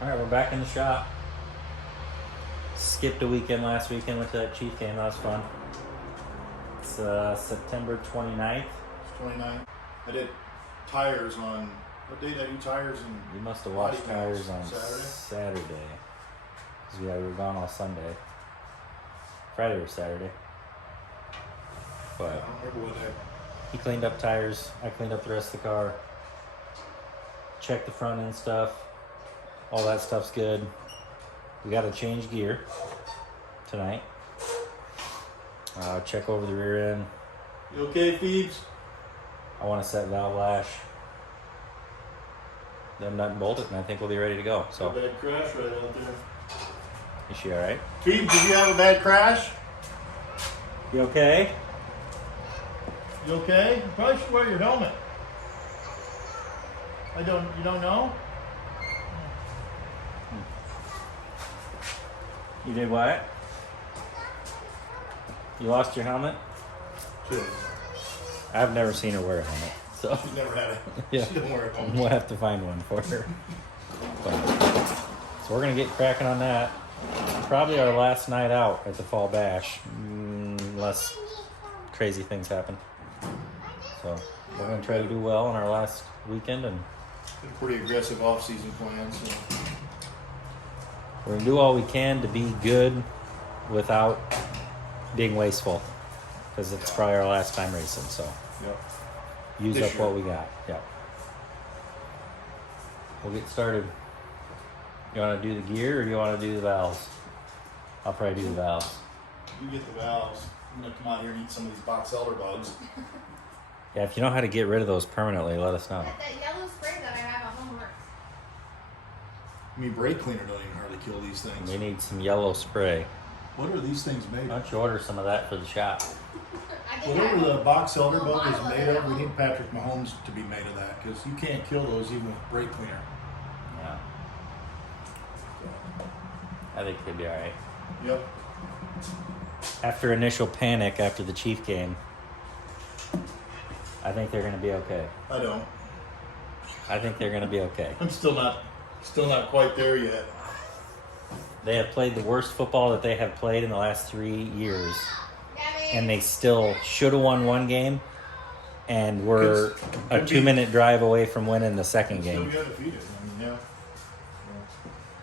Alright, we're back in the shop. Skipped a weekend last weekend, went to that Chief game, that was fun. It's September 29th. It's 29th. I did tires on, what day did I do tires? You must have watched tires on Saturday. Because we were gone all Sunday. Friday or Saturday. But I don't remember what day. he cleaned up tires, I cleaned up the rest of the car. Checked the front end stuff. All that stuff's good. We got to change gear tonight. Check over the rear end. You okay, Phoebes? I want to set valve lash. Then nut and bolt it, and I think we'll be ready to go. So. A bad crash right out there. Is she all right? Phoebes, did you have a bad crash? You okay? You okay? You probably should wear your helmet. You don't know? You did what? You lost your helmet? Sure. I've never seen her wear a helmet, so She's never had it. yeah, She didn't wear a helmet. we'll have to find one for her. So we're gonna get cracking on that. Probably our last night out at the fall bash, unless crazy things happen. So we're gonna try to do well on our last weekend, and Been pretty aggressive off-season plans. So. we're gonna do all we can to be good without being wasteful, because it's probably our last time racing. So Yep. use This up year. what we got. Yep. We'll get started. You want to do the gear or do you want to do the valves? I'll probably do the valves. You get the valves. I'm gonna come out here and eat some of these box elder bugs. Yeah, if you know how to get rid of those permanently, let us know. That yellow spray that I have at home works. I mean, brake cleaner don't even hardly kill these things. We need some yellow spray. What are these things made Why of? don't you order some of that for the shop? I did Whatever have the box elder little bug is bottle of made it of, at we home. need Patrick Mahomes to be made of that, because you can't kill those even with brake cleaner. Yeah. I think they'd be all right. Yep. After initial panic after the Chief game, I think they're going to be okay. I don't. I think they're going to be okay. I'm still not quite there yet. They have played the worst football that they have played in the last 3 years. Gabby. And they still should have won one game, and we're a Could be- 2-minute drive away from winning the second Still game. be undefeated. I mean, yeah.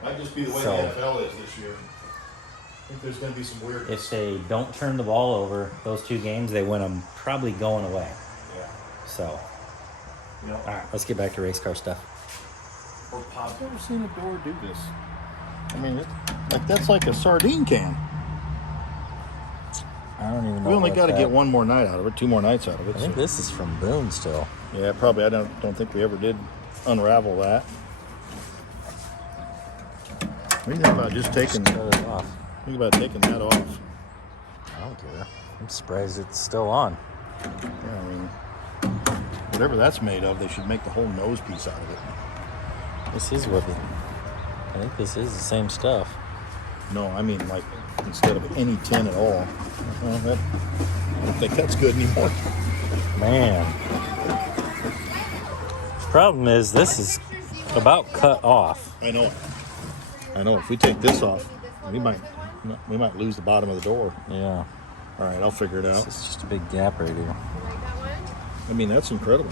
Might just be the way So- the NFL is this year. I think there's going to be some weirdness. If they don't turn the ball over, those 2 games, they win them probably going away. Yeah. So, Yep. all right, let's get back to race car stuff. Or pop. I've never seen a door do this. I mean, that's like a sardine can. I don't even know. We only what got to that- get one more night out of it, 2 more nights out of it. I think so- this is from Boone still. Yeah, probably. I don't think we ever did unravel that. What do you think about just taking? Cut it off. Think about taking that off. I don't care. I'm surprised it's still on. Yeah, I mean, whatever that's made of, they should make the whole nose piece out of it. This is what I think this is the same stuff. No, I mean like instead of any tin at all. Well, I don't think that's good anymore. Man. Problem is, this is about cut off. I know. If we take this off, we might lose the bottom of the door. Yeah. All right, I'll figure it out. It's just a big gap right here. You like that one? I mean, that's incredible.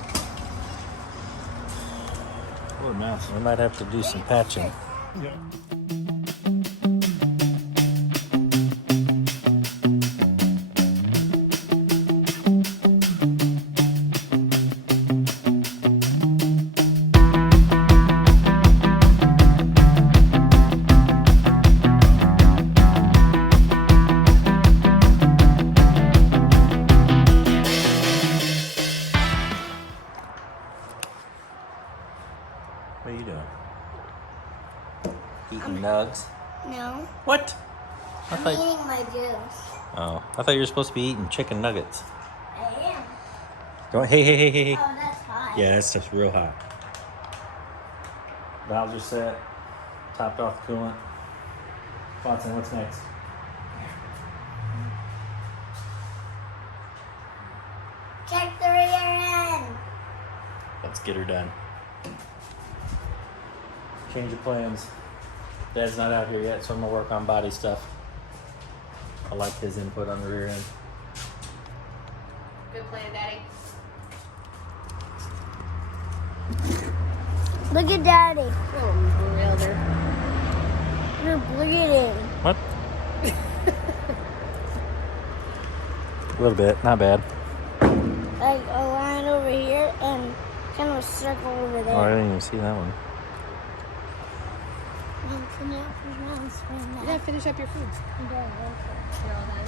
What a mess. We might have to do some patching. Yeah. What are you doing? Eating nugs? No, What? I I'm thought. eating my juice. Oh, I thought you were supposed to be eating chicken nuggets. I am. Don't. Hey. Oh, that's hot. Yeah, that's just real hot. Valves are set. Topped off the coolant. Watson, what's next? Check the rear end. Let's get her done. Change of plans. Dad's not out here yet, so I'm gonna work on body stuff. I like his input on the rear end. Good plan, Daddy. Look at Daddy. Oh, brother. You're bleeding. What? A little bit, not bad. Like a line over here and kind of a circle over there. Oh, I didn't even see that one. Yeah, finish up your food. You're all done?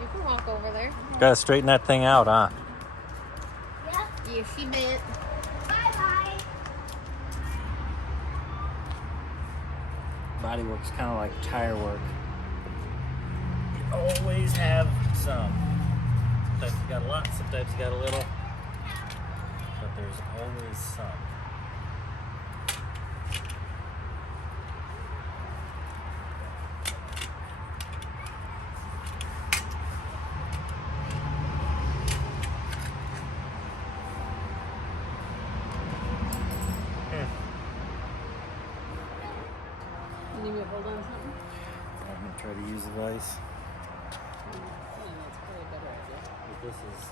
You can walk over there. Gotta straighten that thing out, huh? Yeah, she bent. Bye-bye. Body work's kind of like tire work. You always have some. Sometimes you got a lot, sometimes you got a little. But there's always some. You need me to hold on something? I'm gonna try to use the vise. Yeah, that's probably a better idea. But this is.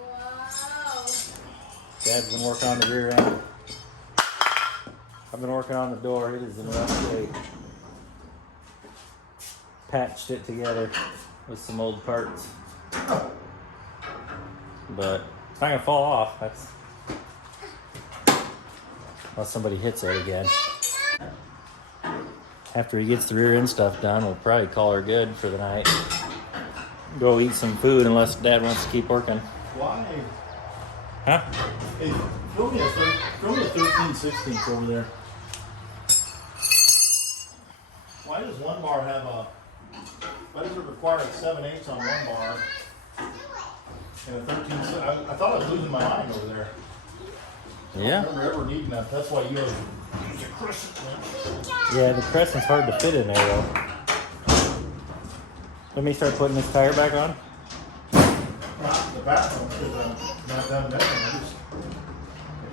Whoa. Dad's been working on the rear end. I've been working on the door. It is in rough shape. Patched it together with some old parts. But it's not gonna fall off. That's unless somebody hits it again. After he gets the rear end stuff done, we'll probably call her good for the night. Go eat some food unless Dad wants to keep working. Why? Huh? Hey, throw me a 13/16 over there. Why does one bar have a? Why does it require a 7/8 on one bar and a 13? I thought I was losing my mind over there. Yeah. I don't remember ever needing that. That's why you use a crescent. Yeah, the crescent's hard to fit in there though. Let me start putting this tire back on. Not the bathroom because I'm not done measuring. I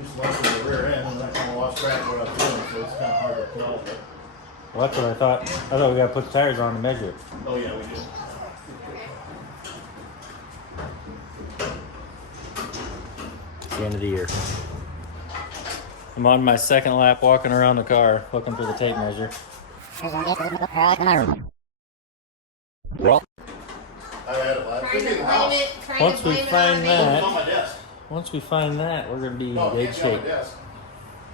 just left the rear end and I kind of lost track of what I was doing, so it's kind of hard to tell. But, Well, that's what I thought. I thought we gotta put the tires on to measure it. oh yeah, we did. It's the end of the year. I'm on my second lap walking around the car looking for the tape measure. I had it last. Trying to blame it. Trying Once to blame we it find on me. that- It's on my desk. Once we find that, we're gonna be in No, good it can't be on shape. my desk.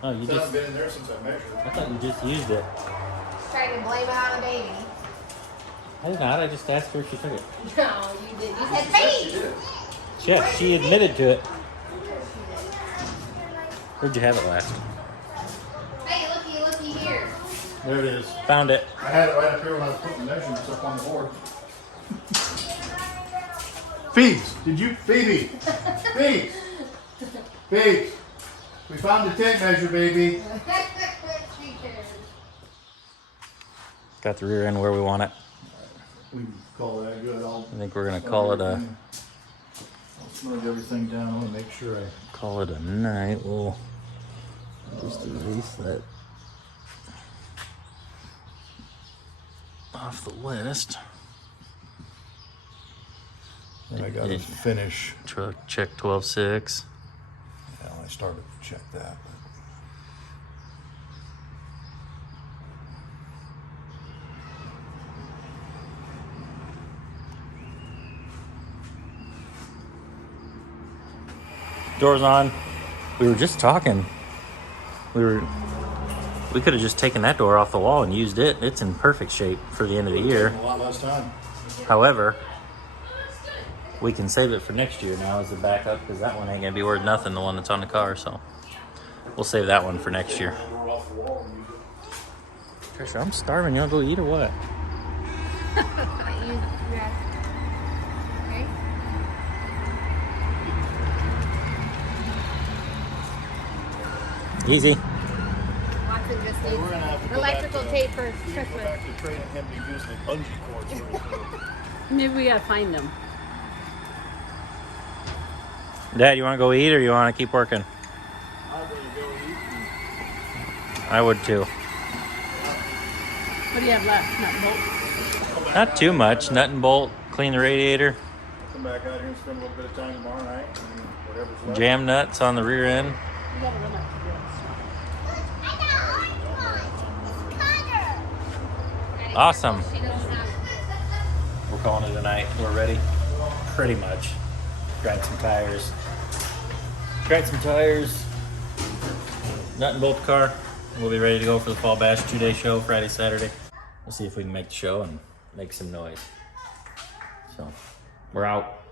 Oh, you It hasn't just, been in there since I measured. I thought you just used it. Trying to blame it on a baby. I did not, I just asked her if she took it. No, you did. You said She face. did. Yes, she admitted to it. Where'd you have it last? Hey, looky here. There it is. Found it. I had it right up here when I was putting the measurements up on the board. Phoebes, did you? Phoebe! Phoebe! Phoebe! We found the tape measure, baby. She cares. Got the rear end where we want it. We can call that good. I think we're gonna call it a I'll smooth everything down. I want to make sure I. night. We'll just erase that off the list. And I got to finish. Truck check 12.6. Yeah, I started to check that. Doors on. We were just talking. We could have just taken that door off the wall and used it. It's in perfect shape for the end of the year. A lot less time. However, we can save it for next year now as a backup because that one ain't gonna be worth nothing, the one that's on the car, so we'll save that one for next year. We're off the wall and use it. Trisha, I'm starving. You wanna go eat or what? Easy. Watson just We're needs gonna have to go electrical back to- tape for We're gonna go Christmas. back to training him to use the bungee cords. For his food. Maybe we gotta find them. Dad, you want to go eat or you want to keep working? I'm gonna go eat. I would too. What do you have left? Nut bolt? Not too much. Nut and bolt, clean the radiator, Come back out here and spend a little bit of time tomorrow night, and whatever's left. jam nuts on the rear end. You gotta run out to Awesome. She doesn't have. We're calling it a night. We're ready. Pretty much. Tried some tires. Nut and bolt the car. We'll be ready to go for the Fall Bash 2-day show, Friday, Saturday. We'll see if we can make the show and make some noise. So, we're out.